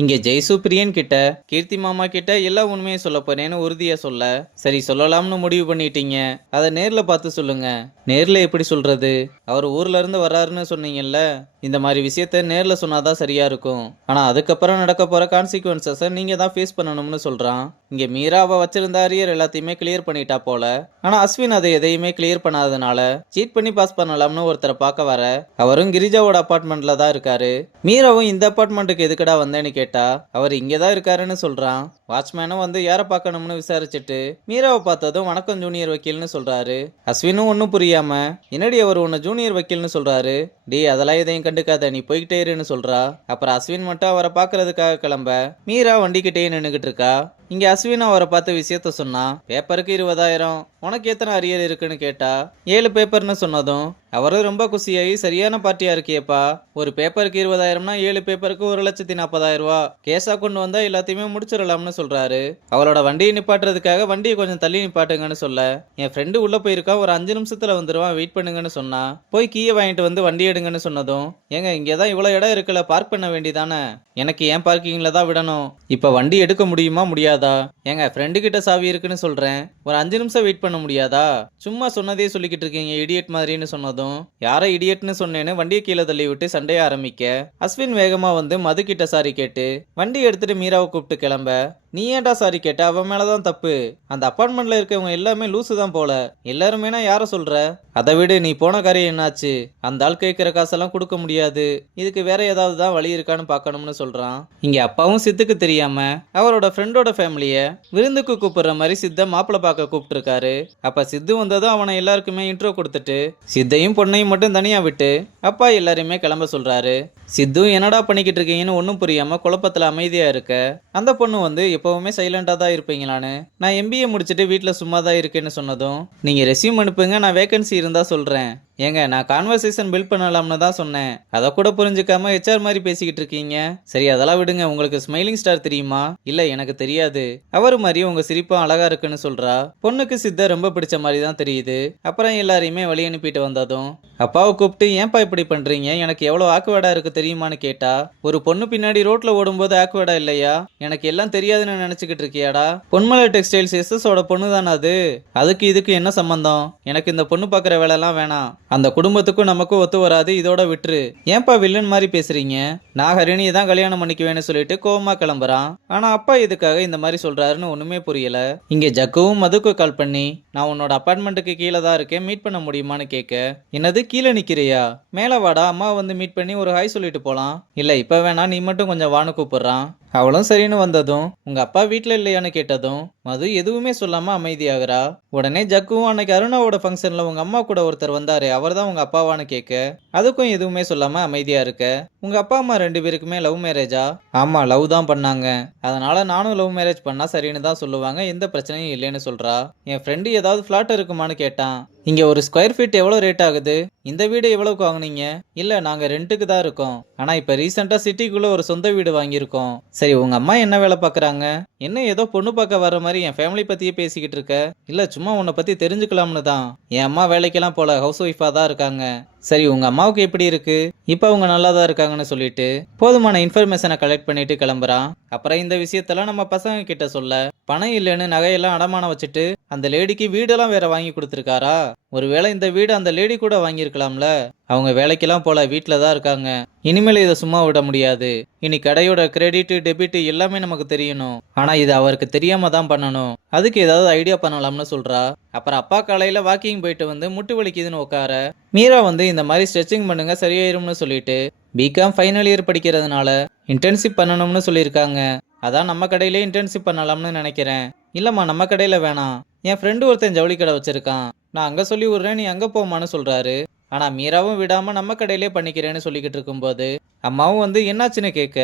இங்க ஜெய்சு பிரியன் கிட்ட கீர்த்தி மாமா கிட்ட எல்லா உண்மையும் சொல்ல போறேன்னு உறுதியா சொல்ல, சரி சொல்லலாம்னு முடிவு பண்ணிட்டீங்க, அதை நேர்ல பார்த்து சொல்லுங்க. நேர்ல எப்படி சொல்றது? அவர் ஊர்ல இருந்து வர்றாருன்னு சொன்னீங்கல்ல, இந்த மாதிரி விஷயத்த நேர்ல சொன்னாதான் சரியா இருக்கும். ஆனா அதுக்கப்புறம் நடக்க போற கான்சிக்வன்சஸ நீங்க தான் ஃபேஸ் பண்ணணும்னு சொல்றான். இங்க மீராவை வச்சிருந்த அரியர் எல்லாத்தையுமே கிளியர் பண்ணிட்டா போல. ஆனா அஸ்வின் அதை எதையுமே கிளியர் பண்ணாதனால சீட் பண்ணி பாஸ் பண்ணலாம்னு ஒருத்தரை பார்க்க வர, அவரும் கிரிஜாவோட அபார்ட்மெண்ட்ல தான் இருக்காரு. மீராவும் இந்த அபார்ட்மெண்ட்டுக்கு எதுக்கடா வந்தேன்னு கேட்டா, அவர் இங்கதான் இருக்காருன்னு சொல்றான். வாட்ச்மேனும் வந்து யாரை பார்க்கணும்னு விசாரிச்சுட்டு மீராவை பார்த்ததும் வணக்கம் ஜூனியர் வக்கீல்னு சொல்றாரு. அஸ்வினும் ஒன்னும் புரியாம, என்னடி அவர் உன்னை ஜூனியர் வக்கீல்னு சொல்றாரு, டே அதெல்லாம் எதையும் கண்டுக்காத, நீ போய்கிட்டே இருன்னு சொல்றா. அப்புறம் அஸ்வின் மட்டும் அவரை பார்க்கறதுக்காக கிளம்ப மீரா வண்டிக்கிட்டே நின்னுகிட்டு இருக்கா. இங்க அஸ்வின் அவரை பார்த்த விஷயத்த சொன்னா, பேப்பருக்கு 20,000, உனக்கு எத்தனை அரியர் இருக்குன்னு கேட்டா 7 பேப்பர்னு சொன்னதும் அவரும் ரொம்ப குசியாகி, சரியான பார்ட்டியா இருக்கியப்பா, ஒரு பேப்பருக்கு 20,000னா 7 பேப்பருக்கு 1,40,40,000 ரூபா, கேஸா கொண்டு வந்தா எல்லாத்தையுமே முடிச்சிடலாம்னு சொல்றாரு. அவளோட வண்டியை நிப்பாட்டுறதுக்காக வண்டியை கொஞ்சம் தள்ளி நிப்பாட்டுங்கன்னு சொல்ல, என் ஃப்ரெண்டு உள்ள போயிருக்கா, ஒரு 5 நிமிஷத்துல வந்துருவான், வெயிட் பண்ணுங்கன்னு சொன்னா, போய் கீயை வாங்கிட்டு வந்து வண்டி எடுங்கன்னு சொன்னதும், ஏங்க இங்கதான் இவ்வளவு இடம் இருக்குல்ல, பார்க் பண்ண வேண்டியதானே, எனக்கு ஏன் பார்க்கிங்ல தான் விடணும், இப்ப வண்டி எடுக்க முடியுமா முடியாதா, ஏங்க ஃப்ரெண்டு கிட்ட சாவி இருக்குன்னு சொல்றேன், ஒரு 5 நிமிஷம் வெயிட் பண்ண முடியாதா, சும்மா சொன்னதே சொல்லிக்கிட்டு இருக்கீங்க இடியட் மாதிரின்னு சொன்னதும், யாரை இடியட்னு சொன்னேன்னு வண்டியை கீழே தள்ளி விட்டு சண்டைய ஆரம்பிக்க, அஸ்வின் வேகமா வந்து மது கிட்ட சாரி கேட்டு வண்டி எடுத்துட்டு மீராவை கூப்பிட்டு கிளம்ப, நீ ஏன்டா சாரி கேட்ட, அவன் மேலதான் தப்பு, அந்த அபார்ட்மெண்ட்ல இருக்கவங்க எல்லாமே லூசு தான் போல, எல்லாருமே யார சொல்ற, அதை விட நீ போன காரியம் என்னாச்சு, அந்த ஆள் கேட்கிற காசெல்லாம் கொடுக்க முடியாது, இதுக்கு வேற ஏதாவது தான் வழி இருக்கான்னு பார்க்கணும்னு சொல்றான். இங்க அப்பாவும் சித்துக்கு தெரியாம அவரோட ஃப்ரெண்டோட ஃபேமிலிய விருந்துக்கு கூப்பிடுற மாதிரி சித்த மாப்பிள்ள பார்க்க கூப்பிட்டு இருக்காரு. அப்ப சித்து வந்ததும் அவனை எல்லாருக்குமே இன்ட்ரோ கொடுத்துட்டு சித்தையும் பொண்ணையும் மட்டும் தனியா விட்டு அப்பா எல்லாரையுமே கிளம்ப சொல்றாரு. சித்து என்னடா பண்ணிக்கிட்டு இருக்கீங்கன்னு ஒன்னும் புரியாம குழப்பத்துல அமைதியா இருக்க, அந்த பொண்ணு வந்து எப்பவுமே சைலண்டா தான் இருப்பீங்களான்னு, நான் எம்பிஏ முடிச்சுட்டு வீட்டுல சும்மா தான் இருக்கேன்னு சொன்னதும், நீங்க ரெஸ்யூம் அனுப்புங்க, நான் வேகன்சி இருந்தா சொல்றேன், ஏங்க நான் கான்வர்சேஷன் பில்ட் பண்ணலாம்னு தான் சொன்னேன், அதை கூட புரிஞ்சுக்காம ஹெச்ஆர் மாதிரி பேசிக்கிட்டு இருக்கீங்க, சரி அதெல்லாம் விடுங்க, உங்களுக்கு ஸ்மைலிங் ஸ்டார் தெரியுமா, இல்ல எனக்கு தெரியாது, அவர் மாதிரி உங்க சிரிப்பும் அழகா இருக்குன்னு சொல்றா. பொண்ணுக்கு சித்த ரொம்ப பிடிச்ச மாதிரி தான் தெரியுது. அப்புறம் எல்லாரையுமே வழி அனுப்பிட்டு வந்ததும் அப்பாவை கூப்பிட்டு, ஏன்பா இப்படி பண்றீங்க, எனக்கு எவ்வளவு ஆக்குவேடா இருக்கு தெரியுமான்னு கேட்டா, ஒரு பொண்ணு பின்னாடி ரோட்ல ஓடும்போது ஆக்குவேடா இல்லையா, எனக்கு எல்லாம் தெரியாதுன்னு நினைச்சுக்கிட்டு இருக்கியாடா, பொன்மலை டெக்ஸ்டைல்ஸ் எஸ்எஸோட பொண்ணு தானே அது, அதுக்கு இதுக்கு என்ன சம்பந்தம், எனக்கு இந்த பொண்ணு பாக்குற வேலை எல்லாம் வேணாம், அந்த குடும்பத்துக்கும் நமக்கும் ஒத்து வராது, இதோட விட்டுரு, ஏன்பா வில்லன் மாதிரி பேசுறீங்க, நான் ஹரிணியை தான் கல்யாணம் பண்ணிக்குவேன்னு சொல்லிட்டு கோவமா கிளம்புறான். ஆனா அப்பா இதுக்காக இந்த மாதிரி சொல்றாருன்னு ஒண்ணுமே புரியல. இங்க ஜக்குவும் மதுக்கு கால் பண்ணி, நான் உன்னோட அபார்ட்மெண்ட்டுக்கு கீழே தான் இருக்கேன், மீட் பண்ண முடியுமான்னு கேட்க, என்னது கீழே நிக்கிறியா, மேல வாடா, அம்மா வந்து மீட் பண்ணி ஒரு ஹாய் சொல்லிட்டு போலாம், இல்ல இப்ப வேணா, நீ மட்டும் கொஞ்சம் வான்னு கூப்பிடுறான். அவளும் சரின்னு வந்ததும் உங்க அப்பா வீட்டுல இல்லையான்னு கேட்டதும் மது எதுவுமே சொல்லாம அமைதியாகிறா. உடனே ஜக்குவும், அன்னைக்கு அருணாவோட ஃபங்க்ஷன்ல உங்க அம்மா கூட ஒருத்தர் வந்தாரு, அவர் தான் உங்க அப்பாவான்னு கேட்க, அதுக்கும் எதுவுமே சொல்லாம அமைதியா இருக்க. உங்க அப்பா அம்மா 2 பேருக்குமே லவ் மேரேஜா? ஆமா லவ் தான் பண்ணாங்க, அதனால நானும் லவ் மேரேஜ் பண்ணா சரின்னு தான் சொல்லுவாங்க, எந்த பிரச்சனையும் இல்லைன்னு சொல்றா. என் ஃப்ரெண்டு ஏதாவது பிளாட் இருக்குமான்னு கேட்டான். இங்க ஒரு ஸ்கொயர் ஃபீட் எவ்வளவு ரேட் ஆகுது, இந்த வீடு எவ்வளவுக்கு வாங்குனீங்க, இல்ல நாங்க ரெண்டுக்கு தான் இருக்கோம், ஆனா இப்ப ரீசெண்டா சிட்டிக்குள்ள ஒரு சொந்த வீடு வாங்கியிருக்கோம், சரி உங்க அம்மா என்ன வேலை பாக்குறாங்க, என்ன ஏதோ பொண்ணு பார்க்க வர்ற மாதிரி என் ஃபேமிலி பத்தியே பேசிக்கிட்டு இருக்க, இல்ல சும்மா உன்னை பத்தி தெரிஞ்சுக்கலாம்னு தான், என் அம்மா வேலைக்கெல்லாம் போல, ஹவுஸ் ஒய்ஃபா தான் இருக்காங்க, சரி உங்க அம்மாவுக்கு எப்படி இருக்கு, இப்ப அவங்க நல்லா தான் இருக்காங்கன்னு சொல்லிட்டு போதுமான இன்ஃபர்மேஷனை கலெக்ட் பண்ணிட்டு கிளம்புறான். அப்புறம் இந்த விஷயத்தெல்லாம் நம்ம பசங்க கிட்ட சொல்ல, பணம் இல்லைன்னு நகையெல்லாம் அடமானம் வச்சுட்டு அந்த லேடிக்கு வீடெல்லாம் வேற வாங்கி கொடுத்துருக்காரா, ஒருவேளை இந்த வீடு அந்த லேடி கூட வாங்கியிருக்கலாம்ல, அவங்க வேலைக்கெல்லாம் போல, வீட்டுல தான் இருக்காங்க, இனிமேல் இதை சும்மா விட முடியாது, இனி கடையோட கிரெடிட் டெபிட் எல்லாமே நமக்கு தெரியணும், ஆனா இது அவருக்கு தெரியாம தான் பண்ணணும், அதுக்கு ஏதாவது ஐடியா பண்ணலாம்னு சொல்றா. அப்புறம் அப்பா காலையில வாக்கிங் போயிட்டு வந்து முட்டு வலிக்குதுன்னு உட்கார, மீரா வந்து இந்த மாதிரி ஸ்ட்ரெச்சிங் பண்ணுங்க சரியாயிரும்னு சொல்லிட்டு, பிகாம் ஃபைனல் இயர் படிக்கிறதுனால இன்டர்ன்ஷிப் பண்ணணும்னு சொல்லியிருக்காங்க, அதான் நம்ம கடையிலே இன்டர்ன்ஷிப் பண்ணலாம்னு நினைக்கிறேன், இல்லம்மா நம்ம கடையில வேணாம், என் ஃப்ரெண்டு ஒருத்தன் ஜவுளி கடை வச்சிருக்கான், நான் அங்க சொல்லி விடுறேன், நீ அங்க போமான்னு சொல்றாரு. ஆனா மீராவும் விடாம நம்ம கடையிலே பண்ணிக்கிறேன்னு சொல்லிக்கிட்டு இருக்கும்போது அம்மாவும் வந்து என்னாச்சுன்னு கேட்க,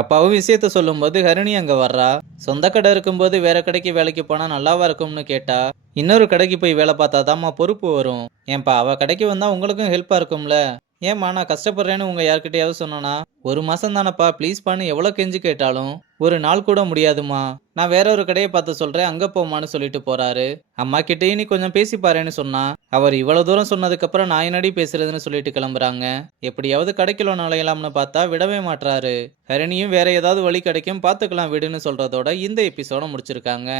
அப்பாவும் விஷயத்த சொல்லும்போது ஹரிணி அங்க வர்றா. சொந்த கடை இருக்கும்போது வேற கடைக்கு வேலைக்கு போனா நல்லாவா இருக்கும்னு கேட்டா, இன்னொரு கடைக்கு போய் வேலை பார்த்தாதாம்மா பொறுப்பு வரும், ஏன்பா அவ கடைக்கு வந்தா உங்களுக்கும் ஹெல்ப்பா இருக்கும்ல, ஏம்மா நான் கஷ்டப்படுறேன்னு உங்க யார்கிட்டயாவது சொன்னானா? ஒரு மாசம் தானப்பா ப்ளீஸ்ப்பான்னு எவ்வளோ கெஞ்சி கேட்டாலும் ஒரு நாள் கூட முடியாதுமா. நான் வேற ஒரு கடையை பார்த்து சொல்றேன் அங்க போமான்னு சொல்லிட்டு போறாரு. அம்மா கிட்டயும் நீ கொஞ்சம் பேசி பாருன்னு சொன்னா அவர் இவ்வளவு தூரம் சொன்னதுக்கு அப்புறம் நான் என்னடி பேசுறதுன்னு சொல்லிட்டு கிளம்புறாங்க. எப்படியாவது கடைக்குள்ள நுழையலாம்னு பார்த்தா விடவே மாட்றாரு. ஹரிணியும் வேற ஏதாவது வழி கிடைக்கும் பார்த்துக்கலாம் விடுன்னு சொல்றதோட இந்த எபிசோட முடிச்சிருக்காங்க.